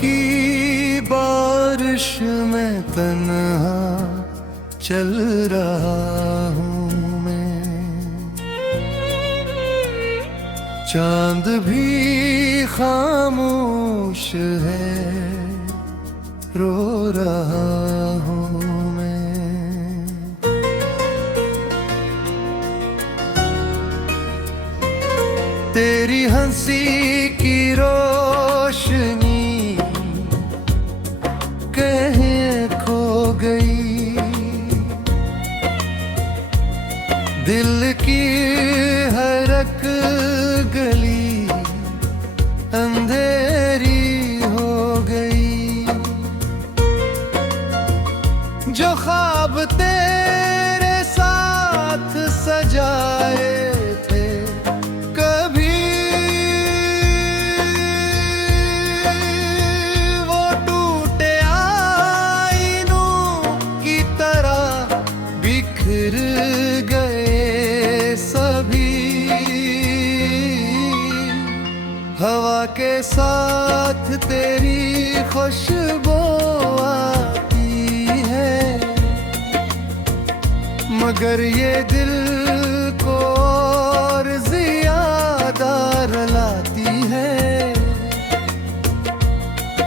की बारिश में तन्हा चल रहा हूँ मैं, चांद भी खामोश है, रो रहा हूँ मैं। तेरी हंसी की रोशनी कहीं खो गई, दिल की हर एक गली अंधेरी हो गई। जो ख्वाब तेरे साथ सजाए थे कभी, वो टूटे आईनों की तरह बिखर गए सभी। हवा के साथ तेरी खुशबू आती है, मगर ये दिल को और ज्यादा रुलाती है।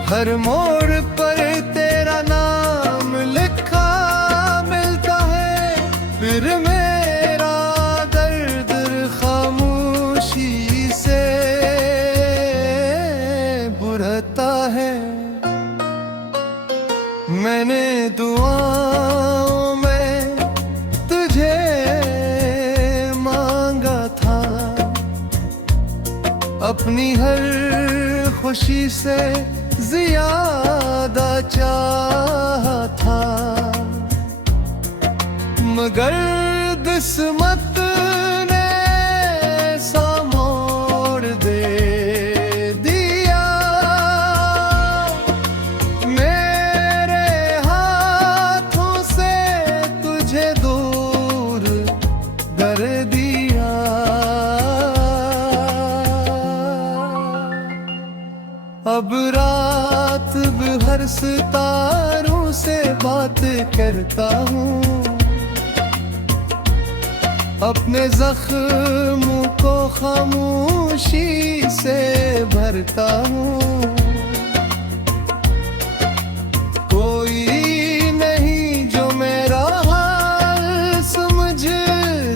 हर मोड़ पर तेरा नाम लिखा मिलता है, फिर मेरा दर्द खामोशी से बुझता है। मैंने दुआओं में तुझे मांगा था, अपनी हर खुशी से ज्यादा चाहा था, मगर किस्मत ने सा मोड़ दे दिया। मेरे हाथों से तुझे दूर कर दिया। अब रात भर सितारों से बात करता हूँ, अपने जख्मों को खामोशी से भरता हूँ। कोई नहीं जो मेरा हाल समझ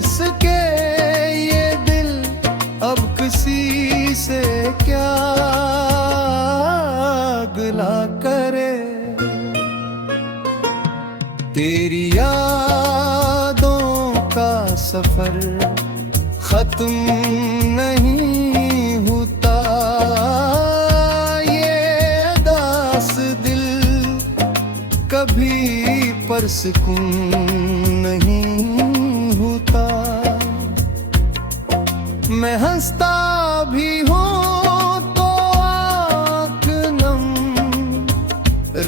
सके, ये दिल अब किसी से क्या गिला करे। तेरी यादों का सफर खत्म नहीं होता, ये उदास दिल कभी पुरसुकून नहीं होता। मैं हंसता भी हूँ तो आँख नम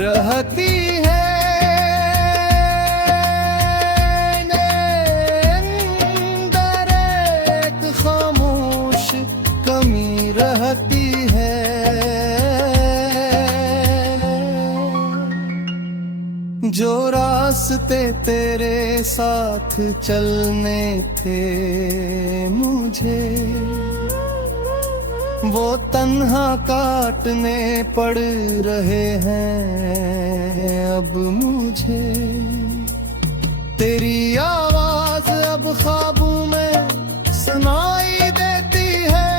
रहती है, जो रास्ते तेरे साथ चलने थे मुझे, वो तन्हा काटने पड़ रहे हैं अब मुझे। तेरी आवाज अब ख्वाबों में सुनाई देती है,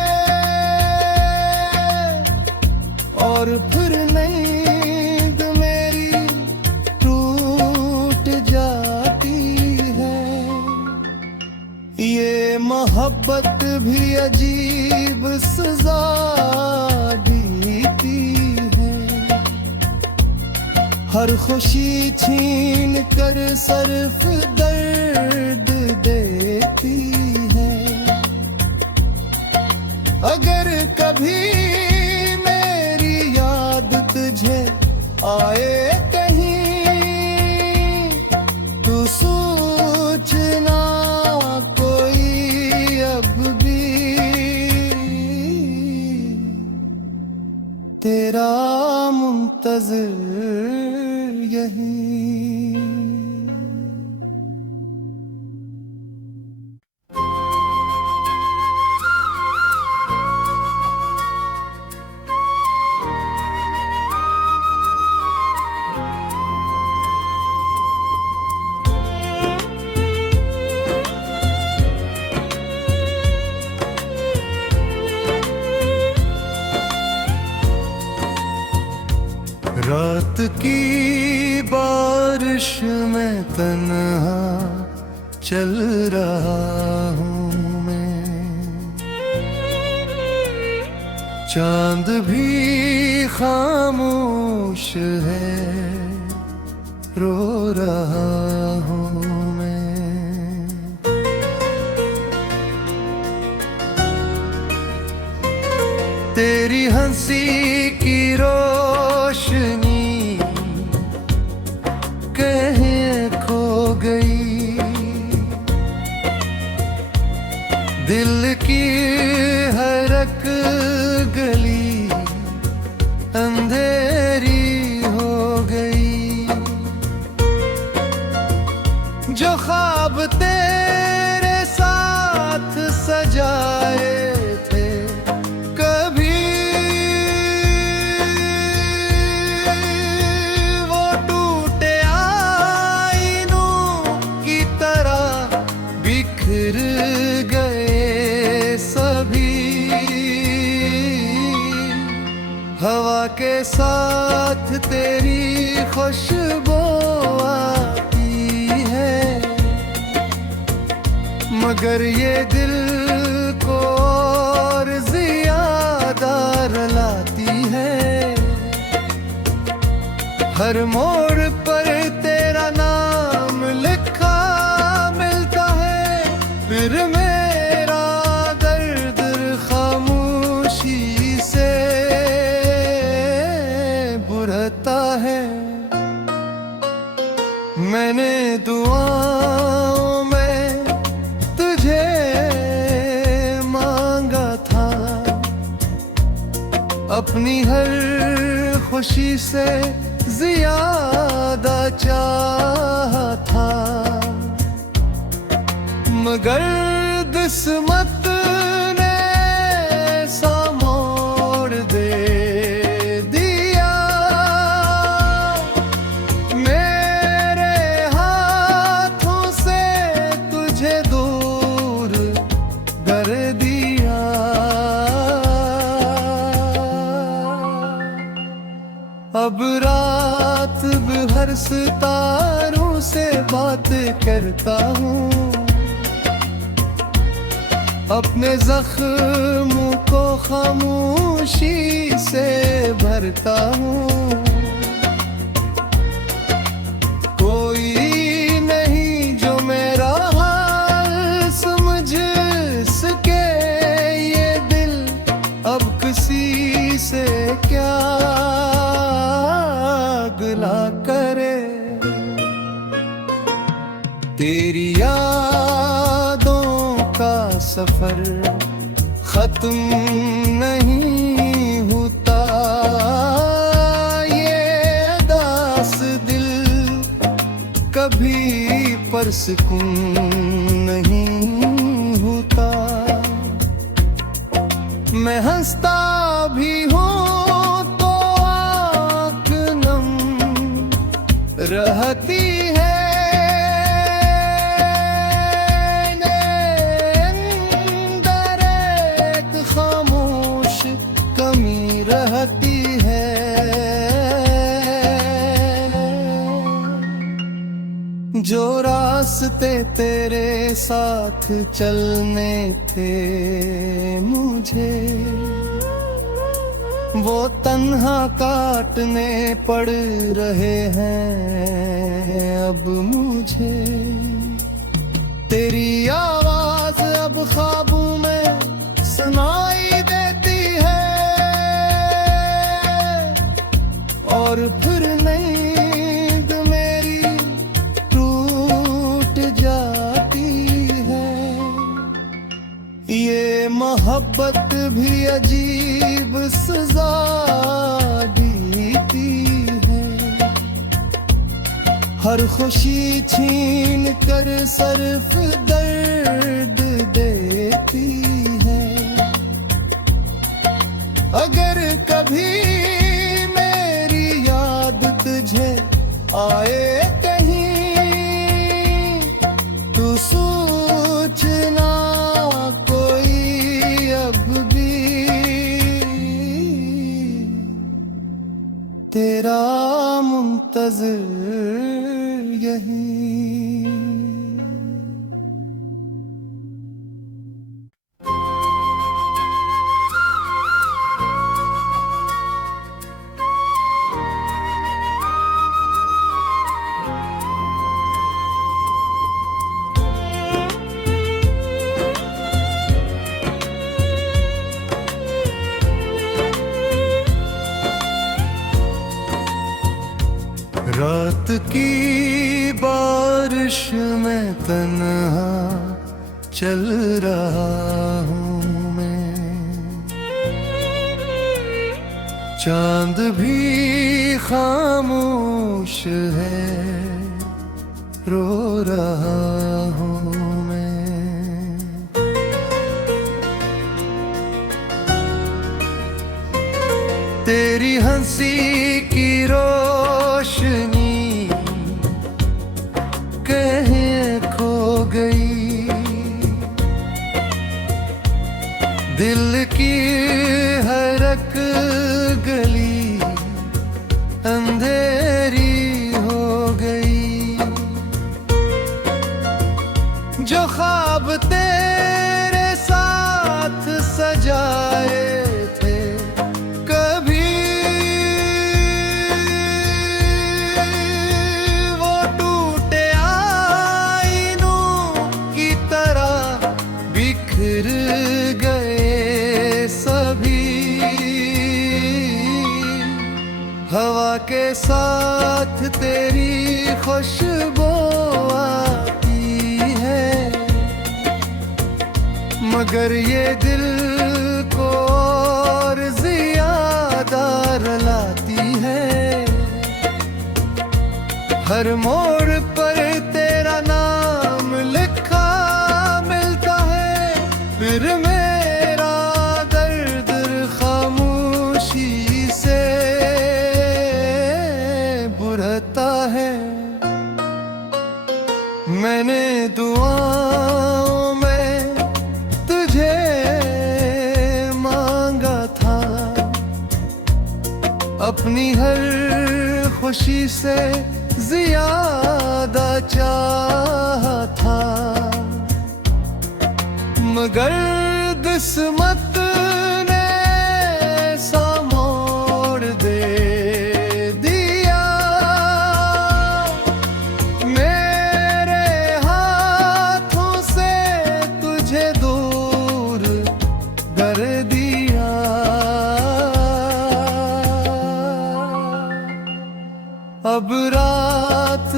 और फिर नींद मेरी ये मोहब्बत भी अजीब सजा देती है। हर खुशी छीन कर सिर्फ दर्द देती है। अगर कभी मेरी याद तुझे आए कहीं, तू सोचना तेरा की बारिश में तन्हा चल रहा हूँ मैं, चांद भी खामोश है, रो रहा हूँ मैं। तेरी हंसी की रोशनी कहीं खो गई, दिल की हर एक गली अंधेरी हो गई। जो ख्वाब तेरे साथ सजाए थे कभी, वो टूटे आईनों की तरह बिखर गए सभी। हवा के साथ तेरी खुशबू आती है, मगर ये दिल को और ज्यादा रुलाती है। हर मोड़ पर तेरा नाम लिखा मिलता है, फिर मेरा दर्द खामोशी से बुझता है। मैंने दुआओं में तुझे मांगा था, अपनी हर खुशी से ज्यादा चाहा था, मगर किस्मत ने सा मोड़ दे दिया। मेरे हाथों से तुझे दूर कर दिया। अब रात भर सितारों से बात करता हूँ, अपने जख्मों को खामोशी से भरता हूँ। कोई नहीं जो मेरा हाल समझ सके, ये दिल अब किसी से क्या गिला करे। तेरी यादों का सफर खत्म नहीं होता, ये उदास दिल कभी पुरसुकून नहीं होता। मैं हंसता भी हूँ तो आँख नम रहती है, रहती है। जो रास्ते तेरे साथ चलने थे मुझे, वो तन्हा काटने पड़ रहे हैं अब मुझे। तेरी आवाज अब ख्वाबों में सुनाई देती है, और फिर नींद मेरी टूट जाती है। ये मोहब्बत भी अजीब सजा देती है, हर खुशी छीन कर सिर्फ दर्द देती है। अगर कभी तुझे आए कहीं तू सोचना कोई अब भी तेरा तन्हा चल रहा हूँ मैं। चांद भी खामोश है, रो रहा हूँ मैं। तेरी हंसी की रोशनी कहीं खो गई, दिल की हर एक गली अंधेरी हो गई। जो ख्वाब तेरे साथ सजाए थे, कभी वो टूटे आईनों की तरह बिखर गए सभी। हवा के साथ तेरी खुशबू आती है, मगर ये दिल को और ज्यादा रुलाती है। हर मोड़ पर तेरा नाम लिखा मिलता है, फिर मेरा दर्द खामोशी से बुझता है। मैंने दुआओं में तुझे मांगा था, अपनी हर खुशी से ज्यादा चाहा था, मगर किस्मत ने सा मोड़ दे दिया। मेरे हाथों से तुझे दूर कर दिया। अब रात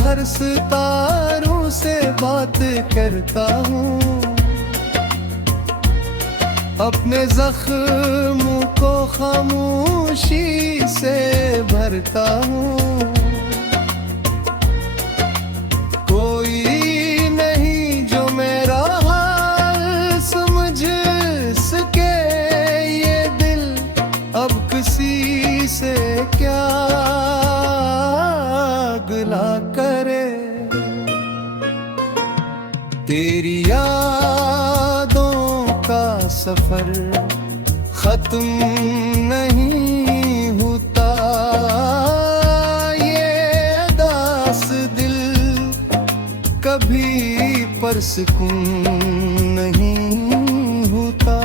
भर सितारों से बात करता हूँ, अपने जख्मों को खामोशी से भरता हूँ। कोई नहीं जो मेरा हाल समझ सके, ये दिल अब किसी से क्या गिला करे। तेरी यादों का सफर खत्म नहीं होता, ये अदास दिल कभी परसकून नहीं होता।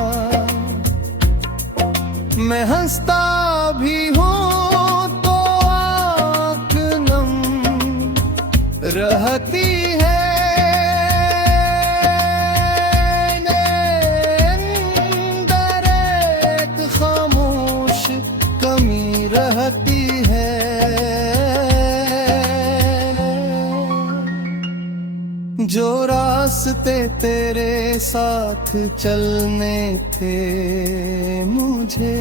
मैं हंसता भी हूँ तो आँख नम रहती है, रहती है। जो रास्ते तेरे साथ चलने थे मुझे,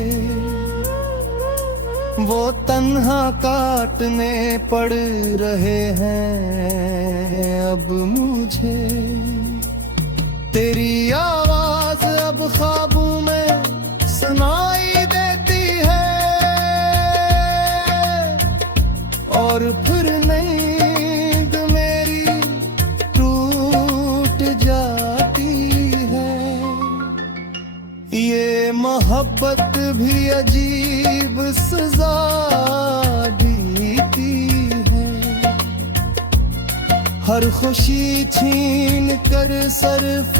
वो तन्हा काटने पड़ रहे हैं अब मुझे। तेरी आवाज अब ख्वाबों में सुनाई देती है, और फिर नींद मेरी टूट जाती है। ये मोहब्बत भी अजीब सजा देती है, हर खुशी छीन कर सिर्फ